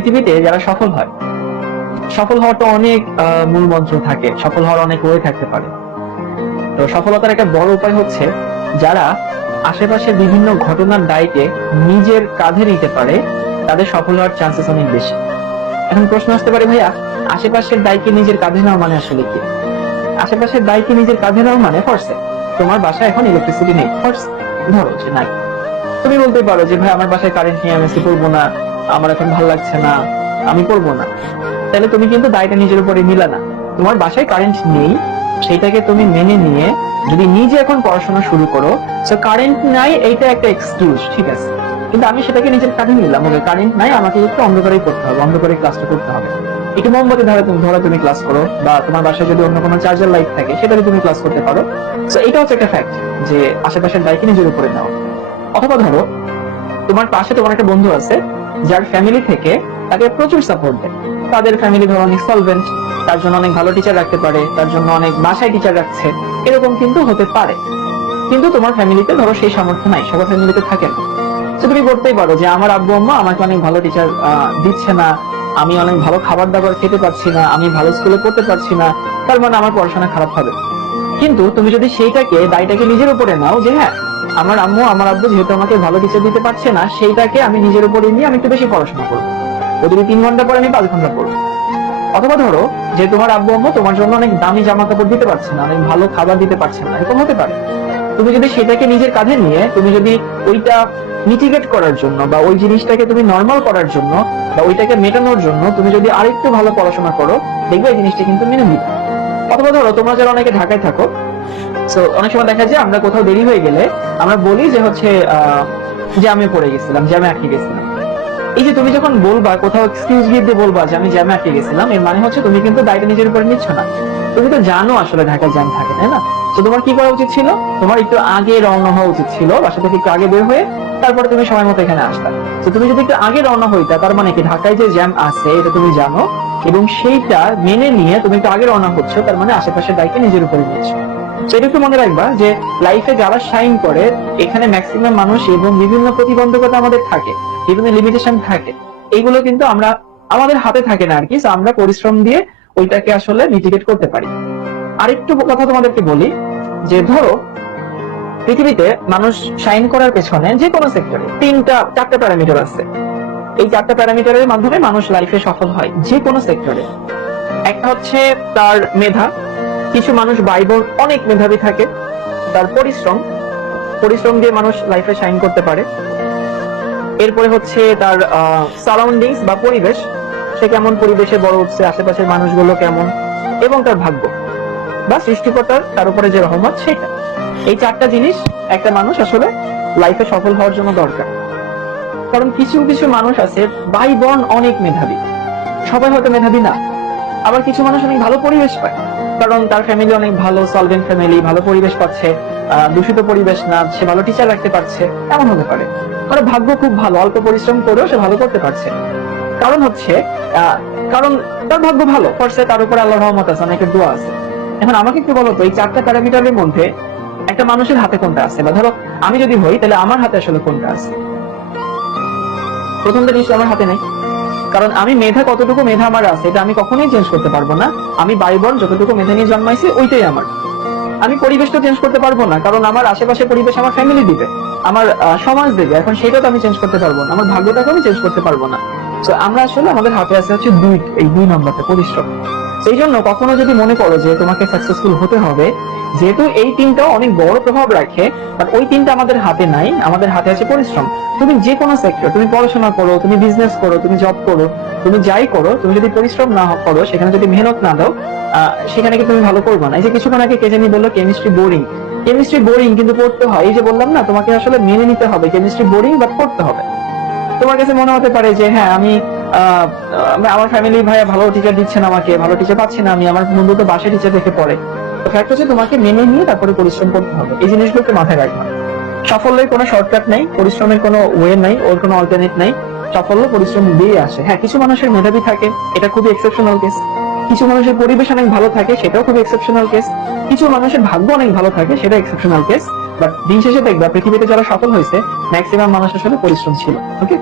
পৃথিবীতে যারা সফল হয়। সফল হওয়ার তো অনেক মূল মন্ত্র থাকে, সফল হওয়ার অনেক ওয়ে থাকতে পারে। তো সফলতার একটা বড় উপায় হচ্ছে যারা আশেপাশের বিভিন্ন ঘটনার দায়কে নিজের কাঁধে নিতে পারে, তাদের সফল হওয়ার চান্সেস অনেক বেশি। এখন প্রশ্ন আসতে পারে, ভাইয়া, আশেপাশের দায়কে নিজের কাঁধে নেওয়া মানে আসলে কি? আশেপাশের দায়কে নিজের কাঁধে নেওয়া মানে ফর্সে তোমার বাসায় এখন ইলেকট্রিসিটি নেই ফর্স ধরো যে নাই। তুমি বলতে পারো যে ভাই আমার বাসায় কারেন্ট নিয়ে আমি করব না। আমার এখন ভালো লাগছে না। আমি করব না। তাহলে তুমি কিন্তু দায়টা নিজের উপরে নিলা না। তোমার বাসায় কারেন্ট নেই সেটাকে তুমি মেনে নিয়ে যদি নিজে এখন পড়াশোনা শুরু করো সো কারেন্ট নাই, এইটা একটা এক্সকিউজ ঠিক আছে? কিন্তু আমি সেটাকে নিজের কাঁধে নিলাম ওকে কারেন্ট নাই, আমাকে একটু অন্ধকারেই করতে হবে, অন্ধকারে ক্লাসটা করতে হবে। একটু মোমবাতি ধরে তুমি ধরো তুমি ক্লাস করো, বা তোমার বাসায় যদি অন্য কোনো চার্জার লাইট থাকে, সেটাতে তুমি ক্লাস করতে পারো। তো এটা হচ্ছে একটা ফ্যাক্ট যে আশেপাশের দায়কে নিজের উপরে নাও। অথবা ধরো, তোমার পাশে তোমার একটা বন্ধু আছে যার ফ্যামিলি থেকে তাকে প্রচুর সাপোর্ট দেয়। তাদের ফ্যামিলি ধরো অনেক সলভেন্ট তার জন্য অনেক ভালো টিচার রাখতে পারে, তার জন্য অনেক বাসায় টিচার রাখছে, এরকম কিন্তু হতে পারে। কিন্তু তোমার ফ্যামিলিতে ধরো সেই সামর্থ্য নাই, সবার ফ্যামিলিতে থাকে না। তো তুমি বলতেই পারো যে আমার আব্বু আম্মা আমাকে অনেক ভালো টিচার দিচ্ছে না, আমি অনেক ভালো খাবার দাবার খেতে পারছি না, আমি ভালো স্কুলে পড়তে পারছি না, তার মানে আমার পড়াশোনা খারাপ হবে। কিন্তু তুমি যদি সেইটাকে, দায়টাকে নিজের উপরে নাও যে হ্যাঁ আমার আম্মু, আমার আব্বু যেহেতু আমাকে ভালো টিচার দিতে পারছে না, সেইটাকে আমি নিজের উপরে নিয়ে আমি একটু বেশি পড়াশোনা করব। যদি তিন ঘণ্টা পরে আমি পাঁচ ঘণ্টা পড়ব। অথবা ধরো যে তোমার আব্বু আম্মু তোমার জন্য অনেক দামি জামা কাপড় দিতে পারছে না, অনেক ভালো খাবার দিতে পারছে না, এরকম হতে পারে। তুমি যদি সেটাকে নিজের কাঁধে নিয়ে, তুমি যদি ওইটা মিটিগেট করার জন্য বা ওই জিনিসটাকে তুমি নর্মাল করার জন্য বা ওইটাকে মেটানোর জন্য তুমি যদি আরেকটু ভালো পড়াশোনা করো, দেখবে এই জিনিসটা কিন্তু মেনে নিবে। অথবা ধরো তোমরা যারা অনেকে ঢাকায় থাকো তো অনেক সময় দেখা যায় আমরা কোথাও দেরি হয়ে গেলে আমরা বলি যে হচ্ছে আহ, জ্যামে পড়ে গেছিলাম জ্যামে আটকে গেছিলাম। এই যে তুমি যখন বলবা কোথাও এক্সকিউজ দিয়ে বলবা যে আমি জ্যামে আটকে গেছিলাম এর মানে হচ্ছে তুমি কিন্তু দায়টা নিজের উপরে নিচ্ছ না। তুমি তো জানো আসলে ঢাকায় জ্যাম থাকে তাই না? তো তোমার কি করা উচিত ছিল? তোমার একটু আগে রওনা হওয়া উচিত ছিল বাসা থেকে একটু আগে বের হয়ে তারপরে তুমি সময় মতো এখানে আসতা। তো তুমি যদি একটু আগে রওনা হইতা তার মানে কি ঢাকায় যে জ্যাম আছে এটা তুমি জানো এবং সেইটা মেনে নিয়ে তুমি একটু আগে রওনা হচ্ছ তার মানে আশেপাশের দায়কে নিজের উপরে নিচ্ছ। একটু মনে রাখবা যে লাইফে যারা শাইন করে, এখানে ম্যাক্সিমাম মানুষ এবং বিভিন্ন প্রতিবন্ধকতা আমাদের থাকে, বিভিন্ন লিমিটেশন থাকে। এইগুলো কিন্তু আমরা আমাদের হাতে থাকে না আর কি আমরা পরিশ্রম দিয়ে ওইটাকে আসলে মিটিগেট করতে পারি। আরেকটু কথা তোমাদেরকে বলি, যে ধরো, পৃথিবীতে মানুষ শাইন করার পেছনে যে কোনো সেক্টরে তিনটা, চারটা প্যারামিটার আছে। এই চারটা প্যারামিটারের মাধ্যমে মানুষ লাইফে সফল হয়, যে কোনো সেক্টরে একটা হচ্ছে তার মেধা কিছু মানুষ বাইবল অনেক মেধাবী থাকে। তার পরিশ্রম পরিশ্রম দিয়ে মানুষ লাইফে শাইন করতে পারে। এরপরে হচ্ছে তার সারাউন্ডিংস বা পরিবেশ, সে কেমন পরিবেশে বড় উঠছে আশেপাশের মানুষগুলো কেমন, এবং তার ভাগ্য। বা সৃষ্টিকর্তার, তার উপরে যে রহমত, সেটা। এই চারটা জিনিস একটা মানুষ আসলে লাইফে সফল হওয়ার জন্য দরকার। কারণ কিছু কিছু মানুষ আছে ভাই বোন অনেক মেধাবী। সবাই হয়তো মেধাবী না। আবার কিছু মানুষ অনেক ভালো পরিবেশ পায়। কারণ তার ফ্যামিলি অনেক ভালো সলভেন্ট ফ্যামিলি ভালো পরিবেশ পাচ্ছে দূষিত পরিবেশ না, সে ভালো টিচার রাখতে পারছে, এমন হতে পারে। কারণ ভাগ্য খুব ভালো, অল্প পরিশ্রম করেও সে ভালো করতে পারছে। কারণ হচ্ছে কারণ তার ভাগ্য ভালো ফর্সে তার উপরে আল্লাহ রহমত আছে, অনেকের দোয়া আছে। এখন আমাকে একটু বলো তো, এই চারটা প্যারামিটারের মধ্যে একটা মানুষের হাতে কোনটা আছে? বা ধরো, আমি যদি হই, তাহলে আমার হাতে আসলে কোনটা আছে? প্রথমটা নিশ্চয়ই আমার হাতে নেই। কারণ আমি মেধা কতটুকু মেধা আমার আছে, এটা আমি কখনোই চেঞ্জ করতে পারব না। আমি বাইবন যতটুকু মেধা নিয়ে জন্মাইছি, ওইটাই আমার। আমি পরিবেশটা চেঞ্জ করতে পারব না, কারণ আমার আশেপাশে পরিবেশ আমার ফ্যামিলি দিবে, আমার সমাজ দেবে। এখন সেটা তো আমি চেঞ্জ করতে পারব না, আমার ভাগ্যটাকে আমি চেঞ্জ করতে পারব না। তো আমরা আসলে আমাদের হাতে আছে হচ্ছে দুই, এই দুই নম্বরটা, পরিশ্রম। সেই জন্য কখনো যদি মনে করো যে তোমাকে সাকসেসফুল হতে হবে যেহেতু এই তিনটা অনেক বড় প্রভাব রাখে বাট ওই তিনটা আমাদের হাতে নাই, আমাদের হাতে আছে পরিশ্রম। তুমি যে কোনো সেক্টর তুমি পড়াশোনা করো, তুমি বিজনেস করো, তুমি জব করো, তুমি যাই করো, তুমি যদি পরিশ্রম না করো, সেখানে যদি মেহনত না দাও সেখানে কিন্তু তুমি ভালো করবে না? এই যে কিছুক্ষণ আগে কে জানি বলল কেমিস্ট্রি বোরিং কেমিস্ট্রি বোরিং কিন্তু পড়তে হয়। এই যে বললাম না, তোমাকে আসলে মেনে নিতে হবে। কেমিস্ট্রি বোরিং বাট পড়তে হবে। তোমার কাছে মনে হতে পারে যে হ্যাঁ আমি আমার ফ্যামিলি ভাইয়া ভালো টিচার দিচ্ছেন আমাকে, ভালো টিচার পাচ্ছি না, আমি আমার বন্ধু তো বাসে টিচার দেখে পড়ে। ফ্যাক্ট হচ্ছে তোমাকে মেনে নিয়ে তারপরে পরিশ্রম করতে হবে। এই জিনিসগুলোকে মাথায় রাখবা। সাফল্যের কোনো শর্টকাট নাই, পরিশ্রমের কোনো ওয়ে নাই, ওর কোনো অল্টারনেট নাই। সাফল্য, পরিশ্রম দিয়ে আসে। হ্যাঁ কিছু মানুষের মেধাবী থাকে, এটা খুবই এক্সেপশনাল কেস কিছু মানুষের পরিবেশ অনেক ভালো থাকে, সেটাও খুব এক্সেপশনাল কেস কিছু মানুষের ভাগ্য অনেক ভালো থাকে সেটা এক্সেপশনাল কেস বাট দিন শেষে দেখবা, পৃথিবীতে যারা সফল হয়েছে ম্যাক্সিমাম মানুষ আসলে পরিশ্রম ছিল ওকে